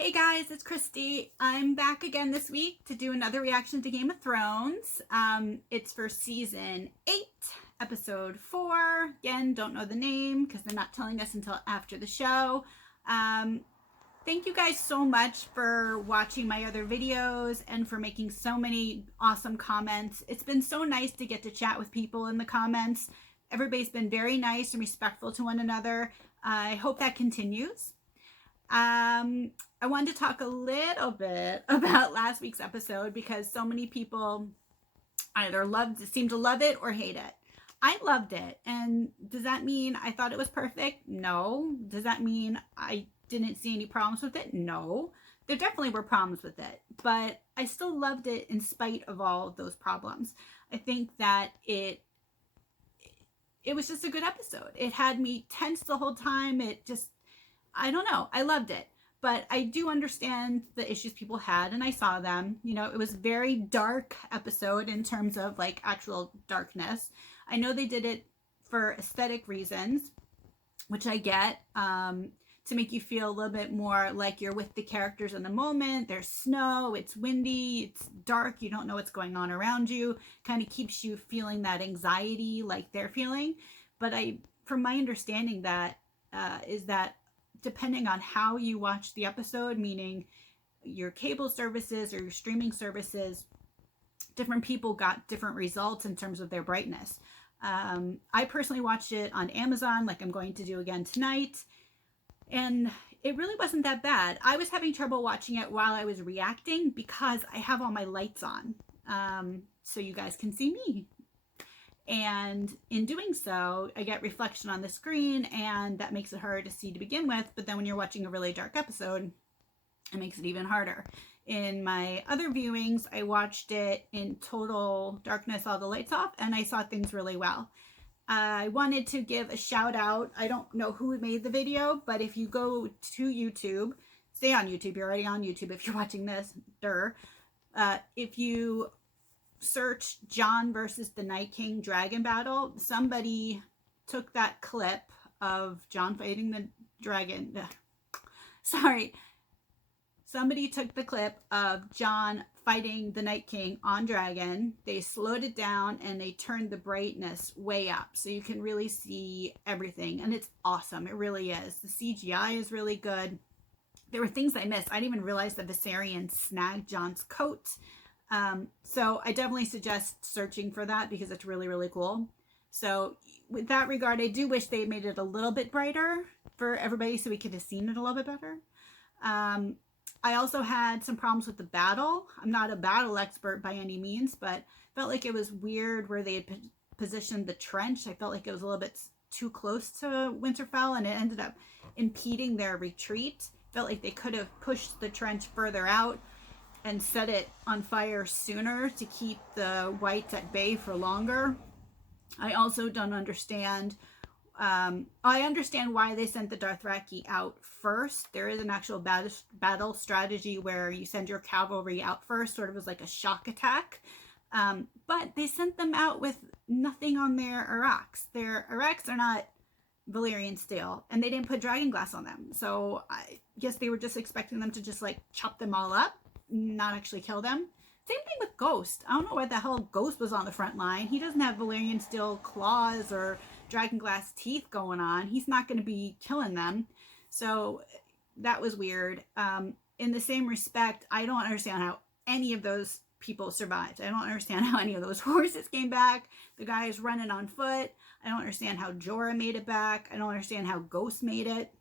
Hey guys, it's Christy. I'm back again this week to do another reaction to Game of Thrones. It's for season 8, episode 4. Again, don't know the name because they're not telling us until after the show. Thank you guys so much for watching my other videos and for making so many awesome comments. It's been so nice to get to chat with people in the comments. Everybody's been very nice and respectful to one another. I hope that continues. I wanted to talk a little bit about last week's episode because so many people either seem to love it or hate it. I loved it. And does that mean I thought it was perfect? No. Does that mean I didn't see any problems with it? No. There definitely were problems with it, but I still loved it in spite of all of those problems. I think that it was just a good episode. It had me tense the whole time. I don't know. I loved it. But I do understand the issues people had, and I saw them. You know, it was a very dark episode in terms of like actual darkness. I know they did it for aesthetic reasons, which I get, to make you feel a little bit more like you're with the characters in the moment. There's snow, it's windy, it's dark, you don't know what's going on around you. Kind of keeps you feeling that anxiety like they're feeling. But from my understanding, is that depending on how you watch the episode, meaning your cable services or your streaming services, different people got different results in terms of their brightness. I personally watched it on Amazon, like I'm going to do again tonight, and it really wasn't that bad. I was having trouble watching it while I was reacting because I have all my lights on, so you guys can see me. And in doing so, I get reflection on the screen, and that makes it hard to see to begin with. But then when you're watching a really dark episode, it makes it even harder. In my other viewings, I watched it in total darkness, all the lights off, and I saw things really well. I wanted to give a shout out. I don't know who made the video, but if you go to YouTube, stay on YouTube. You're already on YouTube if you're watching this. If you search Jon versus the Night King dragon battle, somebody took that clip of Jon fighting the dragon. Somebody took the clip of Jon fighting the Night King on dragon. They slowed it down and they turned the brightness way up so you can really see everything. And it's awesome. It really is. The CGI is really good. There were things I missed. I didn't even realize that Viserion snagged Jon's coat. So I definitely suggest searching for that because it's really, really cool. So with that regard, I do wish they made it a little bit brighter for everybody so we could have seen it a little bit better. I also had some problems with the battle. I'm not a battle expert by any means, but felt like it was weird where they had positioned the trench. I felt like it was a little bit too close to Winterfell and it ended up impeding their retreat. Felt like they could have pushed the trench further out and set it on fire sooner to keep the whites at bay for longer. I also don't understand. I understand why they sent the Dothraki out first. There is an actual battle strategy where you send your cavalry out first, sort of as like a shock attack. But they sent them out with nothing on their araks. Their araks are not Valyrian steel, and they didn't put dragon glass on them. So I guess they were just expecting them to just like chop them all up, not actually kill them. Same thing with Ghost. I don't know why the hell Ghost was on the front line. He doesn't have Valyrian steel claws or dragon glass teeth going on. He's not going to be killing them. So that was weird. In the same respect, I don't understand how any of those people survived. I don't understand how any of those horses came back. The guy is running on foot. I don't understand how Jorah made it back. I don't understand how Ghost made it.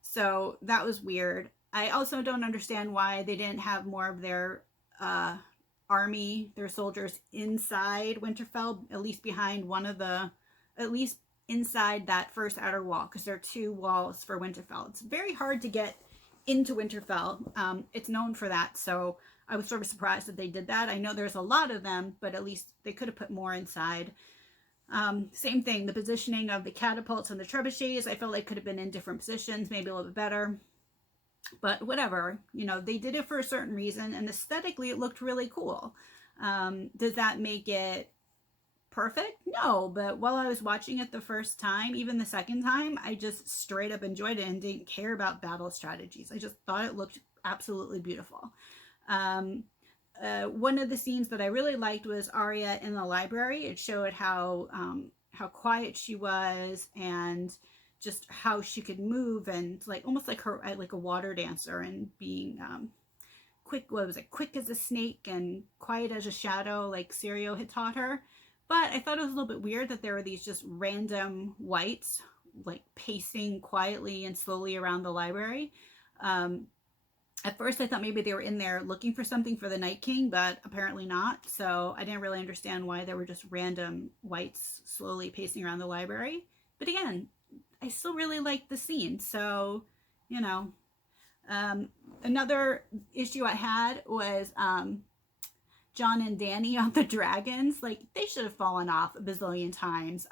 So that was weird. I also don't understand why they didn't have more of their army, their soldiers inside Winterfell, at least behind at least inside that first outer wall, because there are 2 walls for Winterfell. It's very hard to get into Winterfell. It's known for that, so I was sort of surprised that they did that. I know there's a lot of them, but at least they could have put more inside. Same thing, the positioning of the catapults and the trebuchets, I felt like could have been in different positions, maybe a little bit better. But whatever, you know, they did it for a certain reason, and aesthetically it looked really cool. Does that make it perfect? No, but while I was watching it the first time, even the second time, I just straight up enjoyed it and didn't care about battle strategies. I just thought it looked absolutely beautiful. One of the scenes that I really liked was Arya in the library. It showed how quiet she was and just how she could move and like almost like her like a water dancer and being quick. What was it? Quick as a snake and quiet as a shadow, like Syrio had taught her. But I thought it was a little bit weird that there were these just random wights like pacing quietly and slowly around the library. At first I thought maybe they were in there looking for something for the Night King, but apparently not. So I didn't really understand why there were just random wights slowly pacing around the library. But again, I still really liked the scene. So, you know, another issue I had was Jon and Dany on the dragons. Like, they should have fallen off a bazillion times.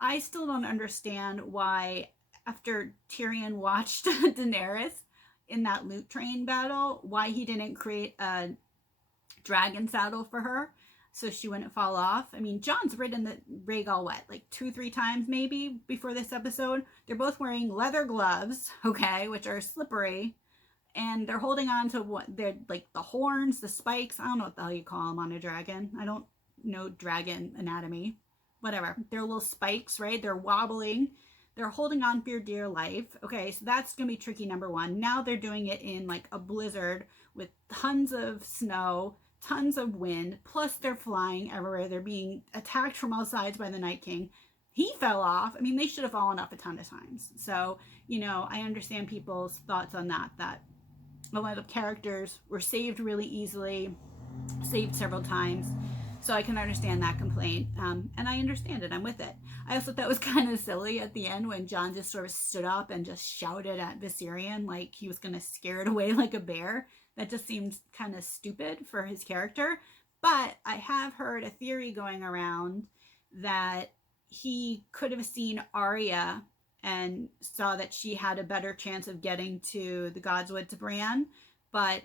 I still don't understand why after Tyrion watched Daenerys in that loot train battle, why he didn't create a dragon saddle for her so she wouldn't fall off. I mean, Jon's ridden the Rhaegal what, like 2-3 times maybe before this episode. They're both wearing leather gloves, okay, which are slippery, and they're holding on to what they're like the horns, the spikes. I don't know what the hell you call them on a dragon. I don't know dragon anatomy. Whatever. They're little spikes, right? They're wobbling. They're holding on for your dear life. Okay, so that's going to be tricky, number one. Now they're doing it in like a blizzard with tons of snow, tons of wind, plus they're flying everywhere. They're being attacked from all sides by the Night King. He fell off. I mean, they should have fallen off a ton of times. So, you know, I understand people's thoughts on that a lot of characters were saved really easily, saved several times. So I can understand that complaint, and I understand it. I'm with it. I also thought it was kind of silly at the end when Jon just sort of stood up and just shouted at Viserion like he was going to scare it away like a bear. That just seemed kind of stupid for his character. But I have heard a theory going around that he could have seen Arya and saw that she had a better chance of getting to the Godswood to Bran, but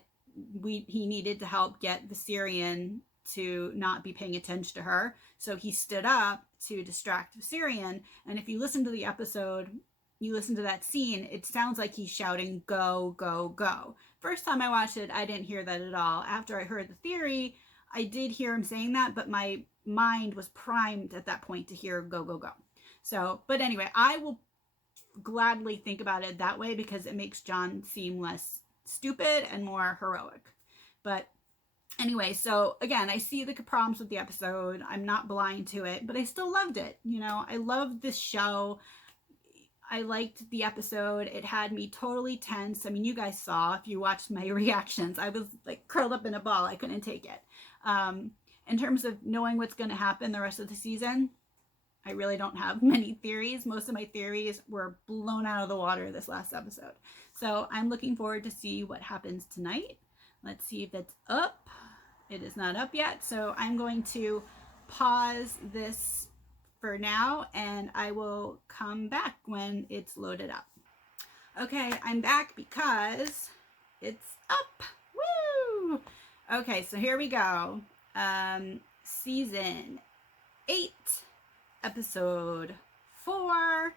he needed to help get Viserion to not be paying attention to her. So he stood up to distract Viserion. And if you listen to the episode, you listen to that scene, it sounds like he's shouting, go, go, go. First time I watched it, I didn't hear that at all. After I heard the theory, I did hear him saying that, but my mind was primed at that point to hear go, go, go. So, but anyway, I will gladly think about it that way because it makes Jon seem less stupid and more heroic. But anyway, so again, I see the problems with the episode. I'm not blind to it, but I still loved it. You know, I loved this show. I liked the episode. It had me totally tense. I mean, you guys saw if you watched my reactions. I was like curled up in a ball. I couldn't take it. In terms of knowing what's going to happen the rest of the season, I really don't have many theories. Most of my theories were blown out of the water this last episode. So I'm looking forward to see what happens tonight. Let's see if it's up. It is not up yet. So I'm going to pause this for now and I will come back when it's loaded up. Okay, I'm back because it's up. Woo! Okay, so here we go. Season 8, episode 4.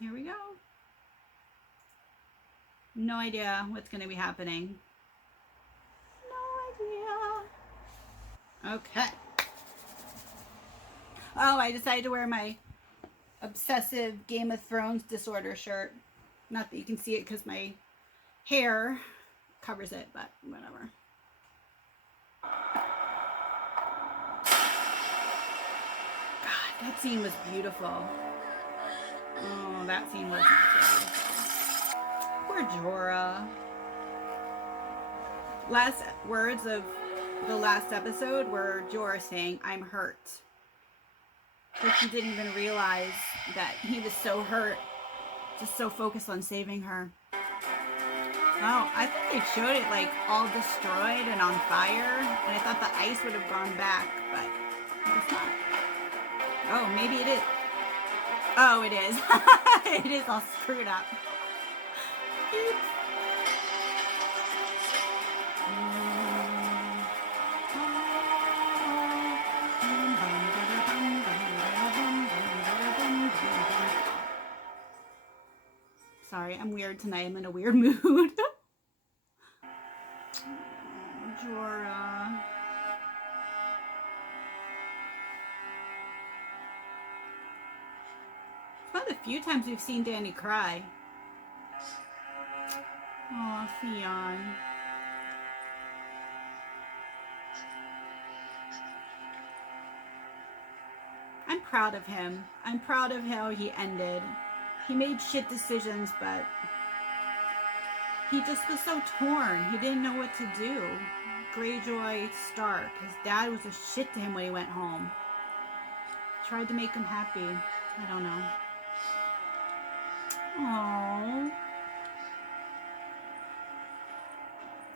Here we go. No idea what's going to be happening. No idea. Okay. Oh, I decided to wear my obsessive Game of Thrones disorder shirt. Not that you can see it because my hair covers it, but whatever. God, that scene was beautiful. Oh, that scene was beautiful. Poor Jorah. Last words of the last episode were Jorah saying, "I'm hurt." Like he didn't even realize that he was so hurt, just so focused on saving her. Oh, I thought they showed it like all destroyed and on fire, and I thought the ice would have gone back, but it's not. Oh, maybe it is. Oh, it is. It is all screwed up. Oops. I'm weird tonight. I'm in a weird mood. Oh, Jorah. It's one of the few times we've seen Dany cry. Oh, Theon. I'm proud of him. I'm proud of how he ended. He made shit decisions, but he just was so torn. He didn't know what to do. Greyjoy Stark, his dad was a shit to him when he went home. Tried to make him happy. I don't know. Aww.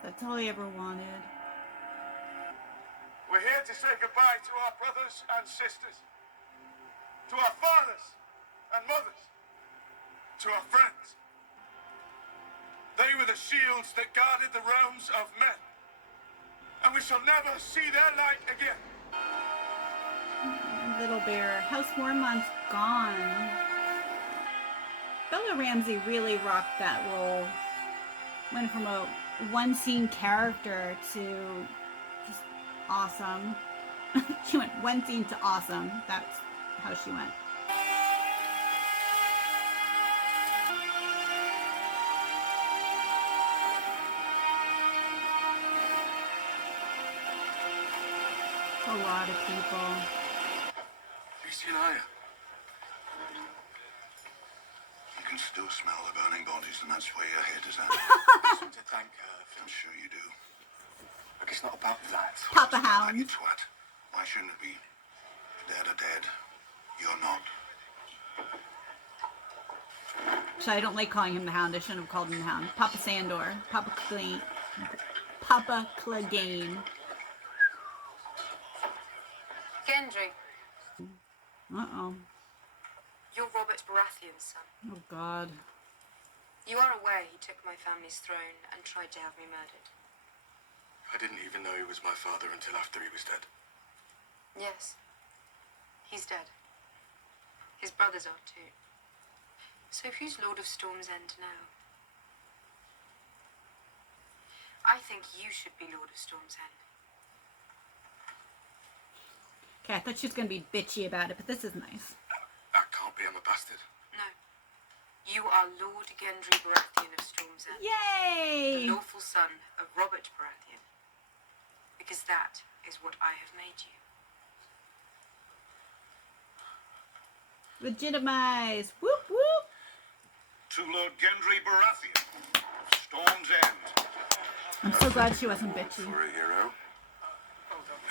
That's all I ever wanted. We're here to say goodbye to our brothers and sisters, to our fathers and mothers, to our friends. They were the shields that guarded the realms of men, and we shall never see their light again. Little Bear. House Mormont's gone. Bella Ramsey really rocked that role. Went from a one-scene character to just awesome. She went one scene to awesome. That's how she went. A lot of people. Have you seen Aya? You can still smell the burning bodies, and that's where your head is at. I want to thank her. I'm sure you do. But it's not about that. Papa It's about Hound. you twat. Why shouldn't it be? Dead are dead. You're not. So I don't like calling him the Hound. I shouldn't have called him the Hound. Papa Sandor. Papa Clegane. Papa Clegane. Gendry, Uh-oh. you're Robert Baratheon's son. Oh, God. You are aware he took my family's throne and tried to have me murdered. I didn't even know he was my father until after he was dead. Yes. He's dead. His brothers are too. So who's Lord of Storm's End now? I think you should be Lord of Storm's End. Okay, I thought she was going to be bitchy about it, but this is nice. That can't be. I'm a bastard. No. You are Lord Gendry Baratheon of Storm's End. Yay! The lawful son of Robert Baratheon. Because that is what I have made you. Legitimize. Whoop, whoop. To Lord Gendry Baratheon of Storm's End. I'm so glad she wasn't bitchy. For a hero,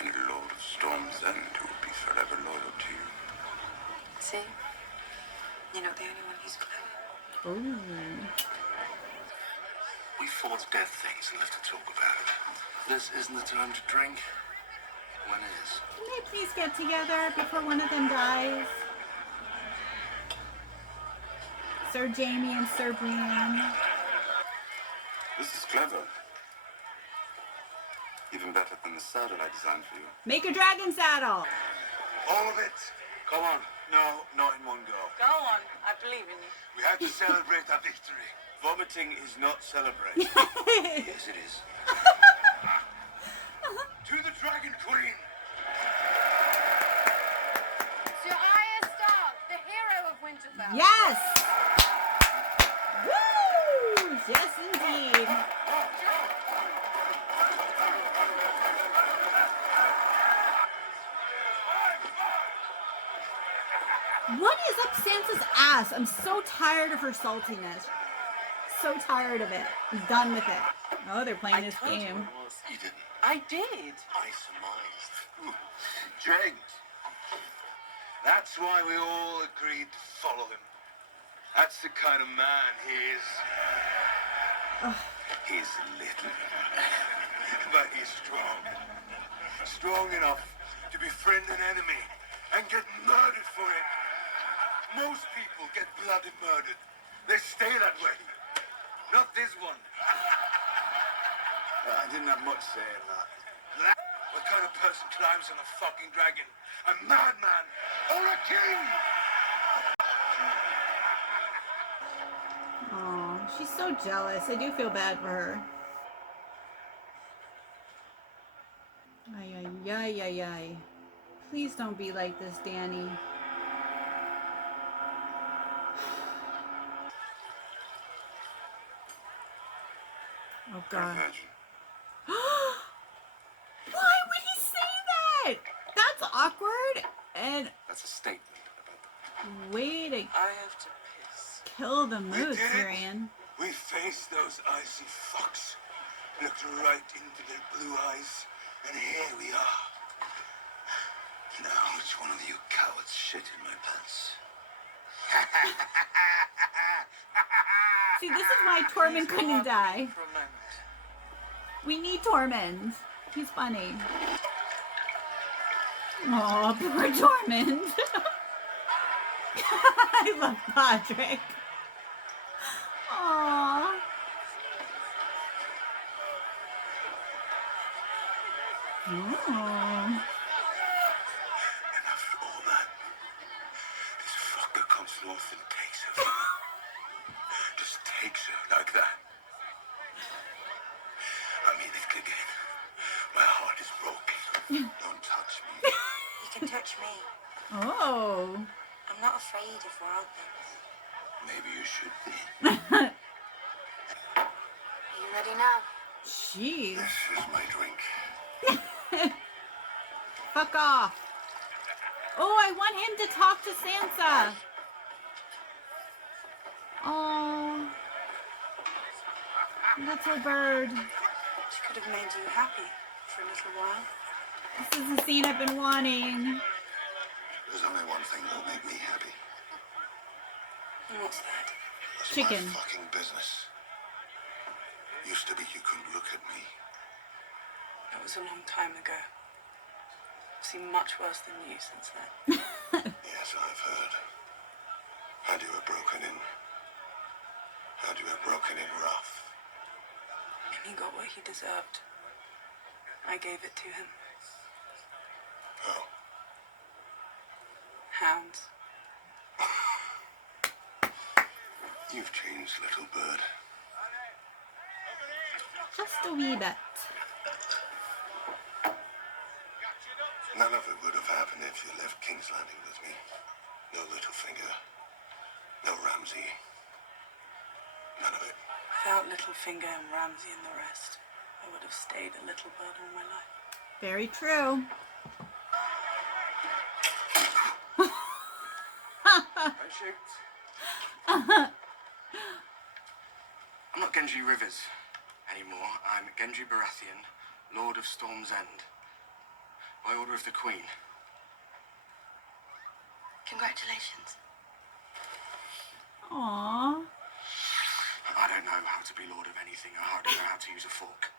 and Lord of Storm's End who will be forever loyal to you. See? You're not the only one who's clever. Ooh. We fought dead things and live to talk about it. This isn't the time to drink. When is? Can they please get together before one of them dies? Sir Jaime and Sir Brienne. This is clever. Even better than the saddle I designed for you. Make a dragon saddle. All of it. Come on. No, not in one go. Go on, I believe in you. We have to celebrate our victory. Vomiting is not celebrating. Yes, it is. To the Dragon Queen. Sir Arya Stark, the hero of Winterfell. Yes! Woo! Yes, indeed. What is up Sansa's ass? I'm so tired of her saltiness. So tired of it. I'm done with it. Oh, they're playing this game. You didn't. I did. I surmised. James. That's why we all agreed to follow him. That's the kind of man he is. He's little, but he's strong. Strong enough to befriend an enemy and get murdered for it. Most people get bloody murdered. They stay that way. Not this one. I didn't have much say in that. What kind of person climbs on a fucking dragon? A madman or a king? Oh, She's so jealous. I do feel bad for her. Ay, ay, ay, ay, ay. Please don't be like this, Danny. Oh, God. Why would he say that? That's awkward. And That's a statement about way to I have to piss. kill the We mood, did it. Syrian. We faced those icy fucks, looked right into their blue eyes, and here we are. Now which one of you cowards shit in my pants? See, this is why Tormund couldn't die. For a moment. We need Tormund. He's funny. Oh, poor Tormund. I love Podrick. Aww. Oh. And after all that, this fucker comes north and takes her from me. Just takes her like that. I mean it again. My heart is broken. Don't touch me. You can touch me. Oh. I'm not afraid of wild things. Maybe you should be. Are you ready now? Jeez. This is my drink. Fuck off. Oh, I want him to talk to Sansa. Oh. Little bird. She could have made you happy for a little while. This is the scene I've been wanting. There's only one thing that'll make me happy. And what's that? That's Chicken. my fucking business. Used to be you couldn't look at me. That was a long time ago. I've seen much worse than you since then. Yes, I've heard. Had you were broken in. Had you were broken in rough. And he got what he deserved. I gave it to him. Oh. Hounds. You've changed, little bird. Just a wee bit. None of it would have happened if you left King's Landing with me. No Littlefinger. No Ramsay. None of it. Without Littlefinger and Ramsay and the rest, I would have stayed a little bird all my life. Very true. I'm not Genji Rivers anymore. I'm Genji Baratheon, Lord of Storm's End. By order of the Queen. Congratulations. Aww. I don't know how to be Lord of anything. I hardly know how to use a fork.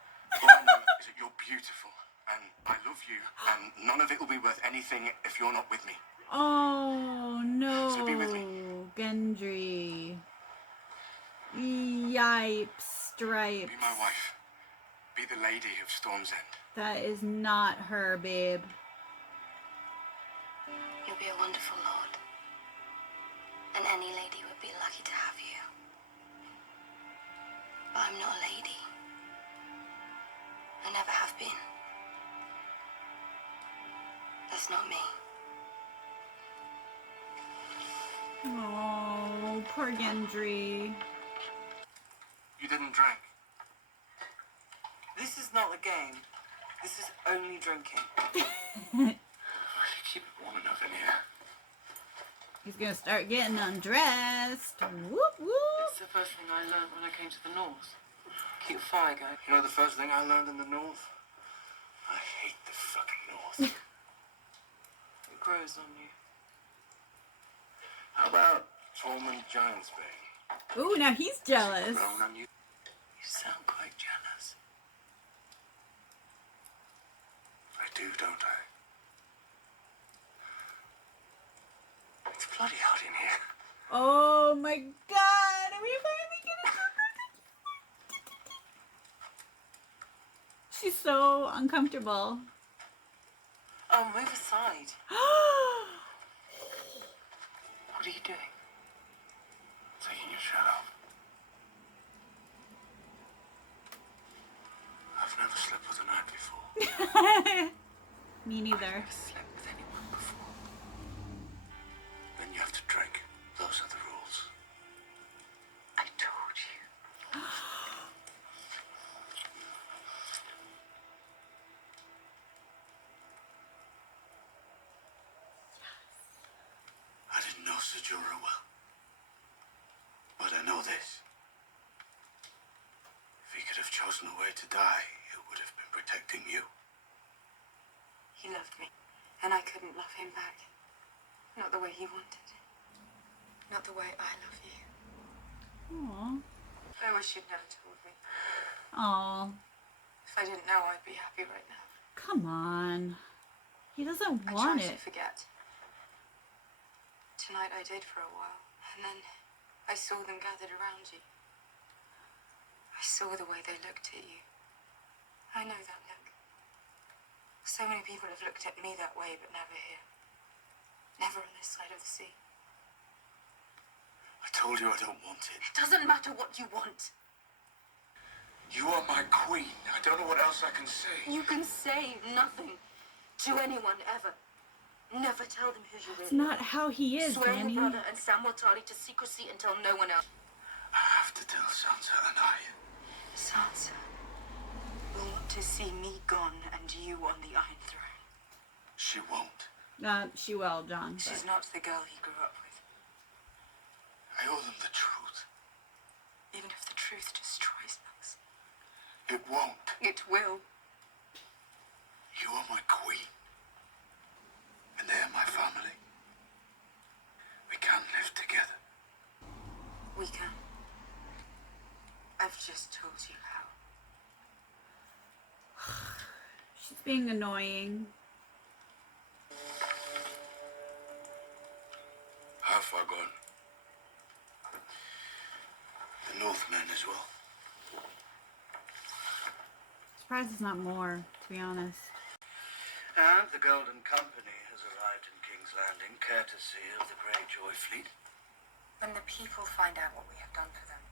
All I know is that you're beautiful, and I love you, and none of it will be worth anything if you're not with me. Oh no. So be with me. Gendry. Yipes. Stripes. Be my wife. Be the lady of Storm's End. That is not her, babe. You'll be a wonderful lord. And any lady would be lucky to have you. But I'm not a lady. I never have been. That's not me. Oh, poor Gendry. You didn't drink. This is not a game. This is only drinking. You keep it warm enough in here. He's gonna start getting undressed. Whoop whoop. It's the first thing I learned when I came to the north. Keep the fire going. You know the first thing I learned in the North? I hate the fucking North. It grows on you. How about Tormund Giantsbane? Ooh, now he's jealous. Grown on you? You sound quite jealous. I do, don't I? It's bloody hot in here. Oh my god. Are we finally gonna She's so uncomfortable. Oh, move aside. What are you doing? Taking your shirt off. Me I've neither. never slept with anyone before. Then you have to drink. Those are the rules. I told you. I didn't know Sejura well. But I know this. If he could have chosen a way to die, it would have been protecting you. He loved me, and I couldn't love him back. Not the way he wanted. Not the way I love you. Aw. I wish you'd never told me. Aw. If I didn't know, I'd be happy right now. Come on. He doesn't I want tried it. to forget. Tonight I did for a while, and then I saw them gathered around you. I saw the way they looked at you. I know that look. So many people have looked at me that way, but never here. Never on this side of the sea. I told you I don't want it. It doesn't matter what you want. You are my queen. I don't know what else I can say. You can say nothing to anyone ever. Never tell them who you really It's not how he is, Swear Danny. your brother and Samuel Tarly to secrecy and tell no one else. I have to tell Sansa and I. Sansa will want to see me gone and you on the Iron Throne. She won't. She will, John. She's not the girl he grew up with. I owe them the truth. Even if the truth destroys us. It won't. It will. You are my queen. And they are my family. We can live together. We can. I've just told you how. She's being annoying. How far gone? The Northmen as well. Surprised it's not more, to be honest. And the Golden Company has arrived in King's Landing, courtesy of the Greyjoy fleet. When the people find out what we have done for them,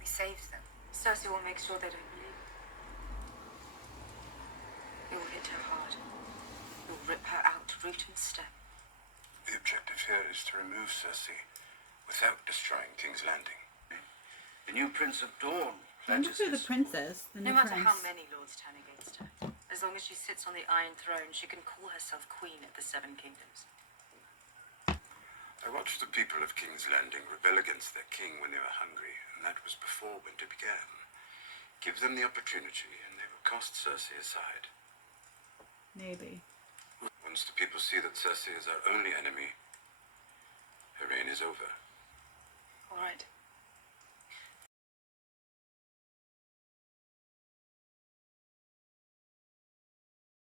we save them. Cersei will make sure they don't leave. It will hit her hard. It will rip her out, root and stem. The objective here is to remove Cersei without destroying King's Landing. The new Prince of Dawn I wonder who the princess, the No new matter prince. how many lords turn against her, as long as she sits on the Iron Throne, she can call herself Queen of the Seven Kingdoms. I watched the people of King's Landing rebel against their king when they were hungry, and that was before winter began. Give them the opportunity, and they will cast Cersei aside. Maybe. Once the people see that Cersei is our only enemy, her reign is over. All right.